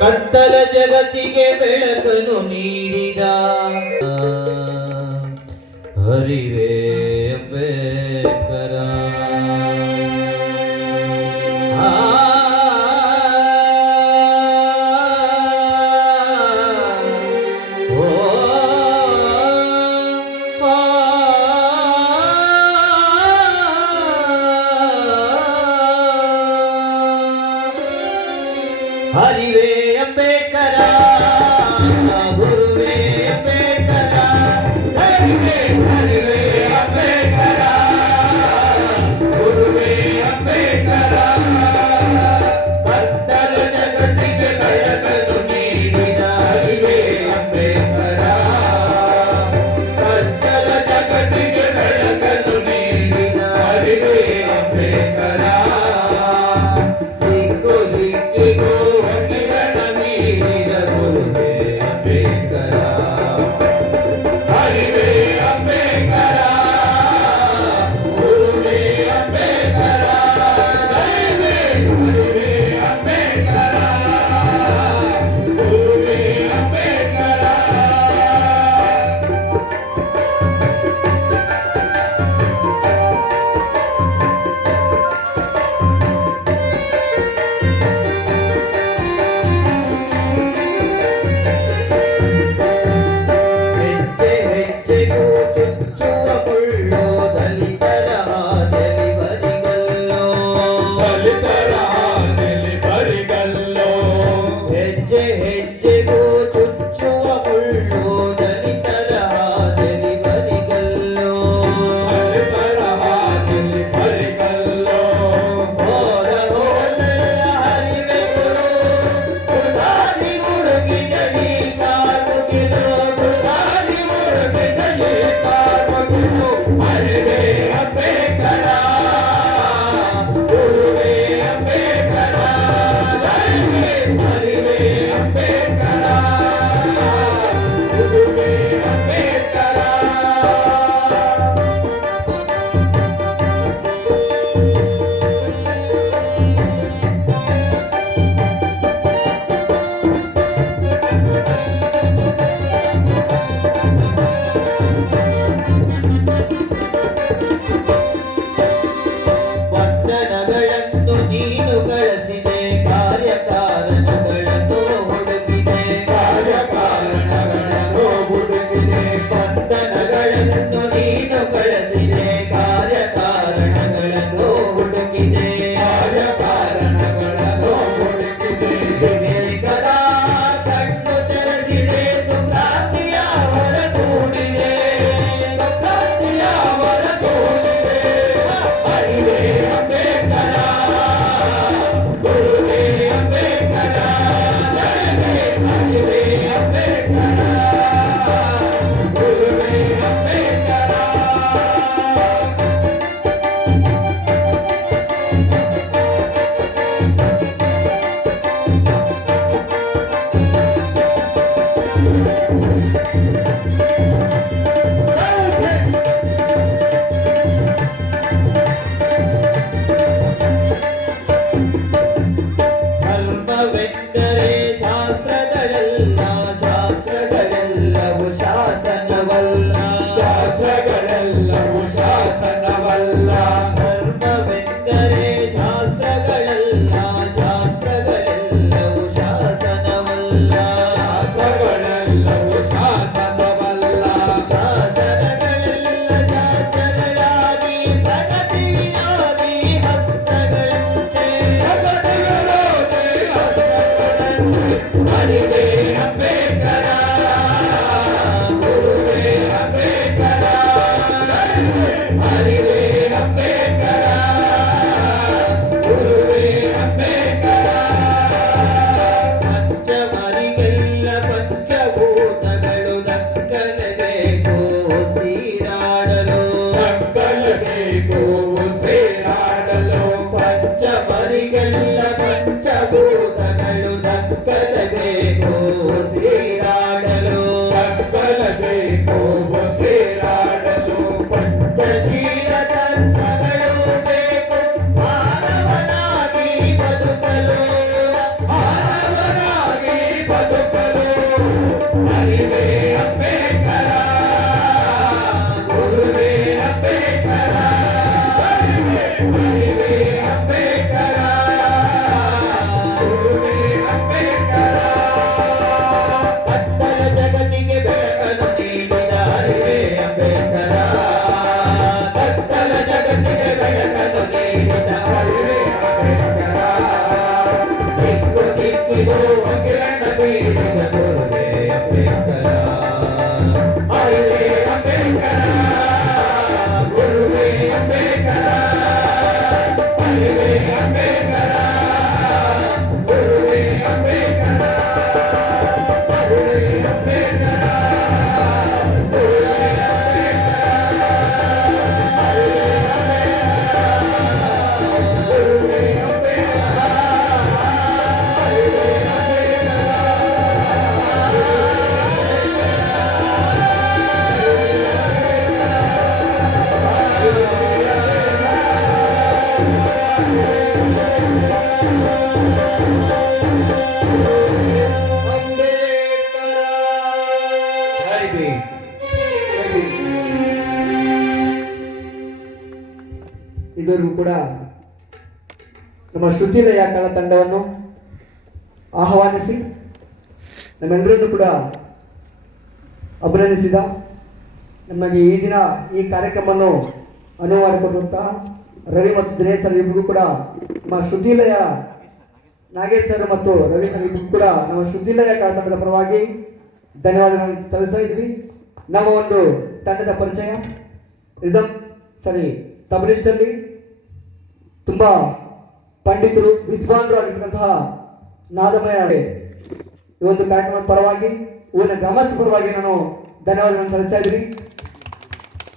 ಕತ್ತಲ ಜಗತ್ತಿಗೆ ಬೆಳಕನು ನೀಡಿದ. ಹರಿವೇ ನಮ್ಮ ಶ್ರುತಿಲಯ ಕಲಾ ತಂಡವನ್ನು ಆಹ್ವಾನಿಸಿ, ನಮ್ಮೆಲ್ಲರನ್ನು ಕೂಡ ಅಭಿನಂದಿಸಿದ. ನಮಗೆ ಈ ದಿನ ಈ ಕಾರ್ಯಕ್ರಮವನ್ನು ಅನುವು ಮಾಡಿಕೊಟ್ಟಂತಹ ರವಿ ಮತ್ತು ದಿನೇಶ್ ಸರ್ ಇಬ್ಬರಿಗೂ ಕೂಡ ನಮ್ಮ ಶ್ರುತಿಲಯ ನಾಗೇಶ್ ಸರ್ ಮತ್ತು ರವಿ ಸರ್ ಇಬ್ಬರು ಕೂಡ ನಮ್ಮ ಶ್ರುತಿಲಯ ಕಾರ್ಯಕ್ರಮದ ಪರವಾಗಿ ಧನ್ಯವಾದಗಳನ್ನು ಸಲ್ಲಿಸ್ತಾ ಇದ್ವಿ ನಮ್ಮ ಒಂದು ತಂಡದ ಪರಿಚಯ. ರಿದಮ್ ಸರಿ ತಬಲಿಸ್ಟಲ್ಲಿ ತುಂಬಾ ಪಂಡಿತರು ವಿದ್ವಾಂಸರು ಆಗಿರ್ತಕ್ಕಂತಹ ನಾದಮಯ ಈ ಒಂದು ಕಾರ್ಯಕ್ರಮದ ಪರವಾಗಿ, ಊರಿನ ಗ್ರಾಮಸ್ಥರ ಪರವಾಗಿ ನಾನು ಧನ್ಯವಾದಗಳನ್ನು ಸಲ್ಲಿಸ್ತಾ ಇದ್ದೀನಿ.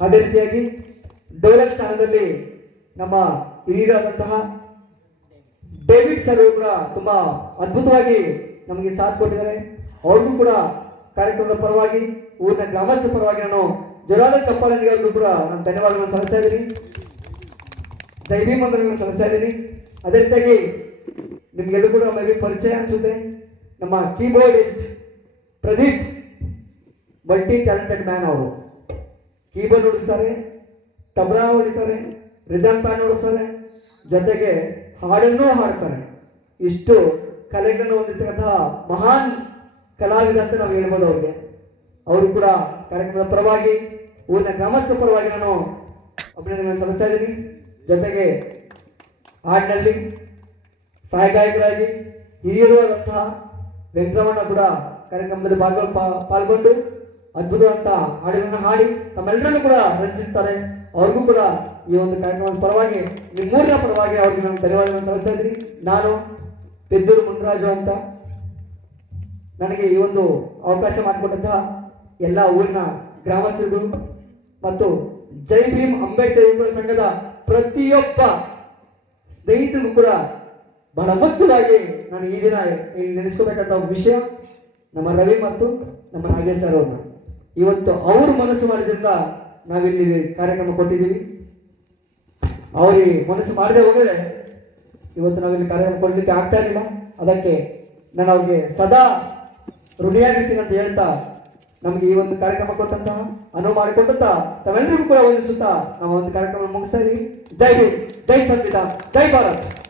ಅದೇ ರೀತಿಯಾಗಿ ಡೋಲಕ್ ಸ್ಥಾನದಲ್ಲಿ ನಮ್ಮ ಹಿರಿಯರಾದಂತಹ ಡೇವಿಡ್ ಸರ್ ಕೂಡ ತುಂಬಾ ಅದ್ಭುತವಾಗಿ ನಮಗೆ ಸಾಥ್ ಕೊಟ್ಟಿದ್ದಾರೆ. ಅವ್ರಿಗೂ ಕೂಡ ಕಾರ್ಯಕ್ರಮದ ಪರವಾಗಿ, ಊರಿನ ಗ್ರಾಮಸ್ಥರ ಪರವಾಗಿ ನಾನು ಜೊರಾದ ಚಪ್ಪಾಳನಿಗೂ ಕೂಡ ನಾನು ಧನ್ಯವಾದಗಳನ್ನು ಸಲ್ಲಿಸ್ತಾ ಇದ್ದೀನಿ. ಜೈ ಭೀಮ್ ಮಂತ್ರಗಳನ್ನು ಸಲ್ಲಿಸ್ತಾ ಇದ್ದೀನಿ. ಅದೇ ರೀತಿಯಾಗಿ ನಿಮ್ಗೆಲ್ಲೂ ಕೂಡ ಮೇ ಪರಿಚಯ ಅನ್ಸುತ್ತೆ. ನಮ್ಮ keyboardist Pradeep multi talented man ಅವರು. ಕೀಬೋರ್ಡ್ ನುಡಿಸ್ತಾರೆ, ತಬಲಾ ಹೊಡಿತಾರೆ ರಿದಮ್ ಪ್ಯಾನ್ ನುಡಿಸ್ತಾರೆ, ಜೊತೆಗೆ ಹಾಡನ್ನು ಹಾಡ್ತಾರೆ. ಇಷ್ಟು ಕಲೆಗಳನ್ನು ಹೊಂದಿರ್ತಕ್ಕಂತಹ ಮಹಾನ್ ಕಲಾವಿದ ಅಂತ ನಾವು ಹೇಳ್ಬೋದು ಅವ್ರಿಗೆ. ಅವರು ಕೂಡ ಕಾರ್ಯಕ್ರಮದ ಪರವಾಗಿ, ಊರಿನ ಗ್ರಾಮಸ್ಥರ ಪರವಾಗಿ ನಾನು ಅಭಿನಂದನೆ ಸಲ್ಲಿಸ್ತಾ ಇದ್ದೀನಿ. ಜೊತೆಗೆ ಹಾಡಿನಲ್ಲಿ ಸಹಾಯಗಾಯಕರಾಗಿ ಗಾಯಕರಾಗಿ ಹಿರಿಯರಾದಂತಹ ವೆಂಕಟರಮಣ ಕೂಡ ಕಾರ್ಯಕ್ರಮದಲ್ಲಿ ಭಾಗ ಪಾಲ್ಗೊಂಡು ಅದ್ಭುತವಂತ ಹಾಡುಗಳನ್ನು ಹಾಡಿ ತಮ್ಮೆಲ್ಲರನ್ನು ಕೂಡ ರಂಜಿಸ್ತಾರೆ ಅವ್ರಿಗೂ ಕೂಡ ಈ ಒಂದು ಕಾರ್ಯಕ್ರಮದ ಪರವಾಗಿ ನಿಮ್ಮೂರಿನ ಪರವಾಗಿ ಅವ್ರಿಗೆ ನಾನು ಧನ್ಯವಾದಗಳನ್ನು ಸಲ್ಲಿಸ್ತಾ ನಾನು ಪೆದ್ದೂರು ಮುನ್ರಾಜು ಅಂತ ನನಗೆ ಈ ಒಂದು ಅವಕಾಶ ಮಾಡಿಕೊಟ್ಟಂತಹ ಎಲ್ಲ ಊರಿನ ಗ್ರಾಮಸ್ಥರಿಗೂ ಮತ್ತು ಜೈ ಭೀಮ್ ಅಂಬೇಡ್ಕರ್ ಸಂಘದ ಪ್ರತಿಯೊಬ್ಬ ಸ್ನೇಹಿತರಿಗೂ ಕೂಡ ಬಹಳ ಮುಖ್ಯವಾಗಿ ನಾನು ಈ ದಿನ ಇಲ್ಲಿ ನೆನೆಸ್ಕೋಬೇಕಂತ ಒಂದು ವಿಷಯ ನಮ್ಮ ರವಿ ಮತ್ತು ನಮ್ಮ ನಾಗೇಶ್ ಸರ್ ಅವ್ರನ್ನ. ಇವತ್ತು ಅವರು ಮನಸ್ಸು ಮಾಡಿದ್ರಿಂದ ನಾವಿಲ್ಲಿ ಕಾರ್ಯಕ್ರಮ ಕೊಟ್ಟಿದ್ದೀವಿ. ಅವ್ರಿಗೆ ಮನಸ್ಸು ಮಾಡದೆ ಹೋಗಿದ್ರೆ ಇವತ್ತು ನಾವಿಲ್ಲಿ ಕಾರ್ಯಕ್ರಮ ಕೊಡಲಿಕ್ಕೆ ಆಗ್ತಾ ಇರಲಿಲ್ಲ ಅದಕ್ಕೆ ನಾನು ಅವ್ರಿಗೆ ಸದಾ ಋಣಿಯಾಗಿರ್ತೀನಿ ಅಂತ ಹೇಳ್ತಾ ನಮಗೆ ಈ ಒಂದು ಕಾರ್ಯಕ್ರಮ ಕೊಟ್ಟಂತ ಅನುವು ಮಾಡಿಕೊಟ್ಟಂತ ತಾವೆಲ್ಲರಿಗೂ ಕೂಡ ವಂದಿಸುತ್ತಾ ನಾವು ಒಂದು ಕಾರ್ಯಕ್ರಮ ಮುಗಿಸ್ತಾ ಜೈ ಹಿಂದ್, ಜೈ ಸಂವಿಧಾನ, ಜೈ ಭಾರತ್.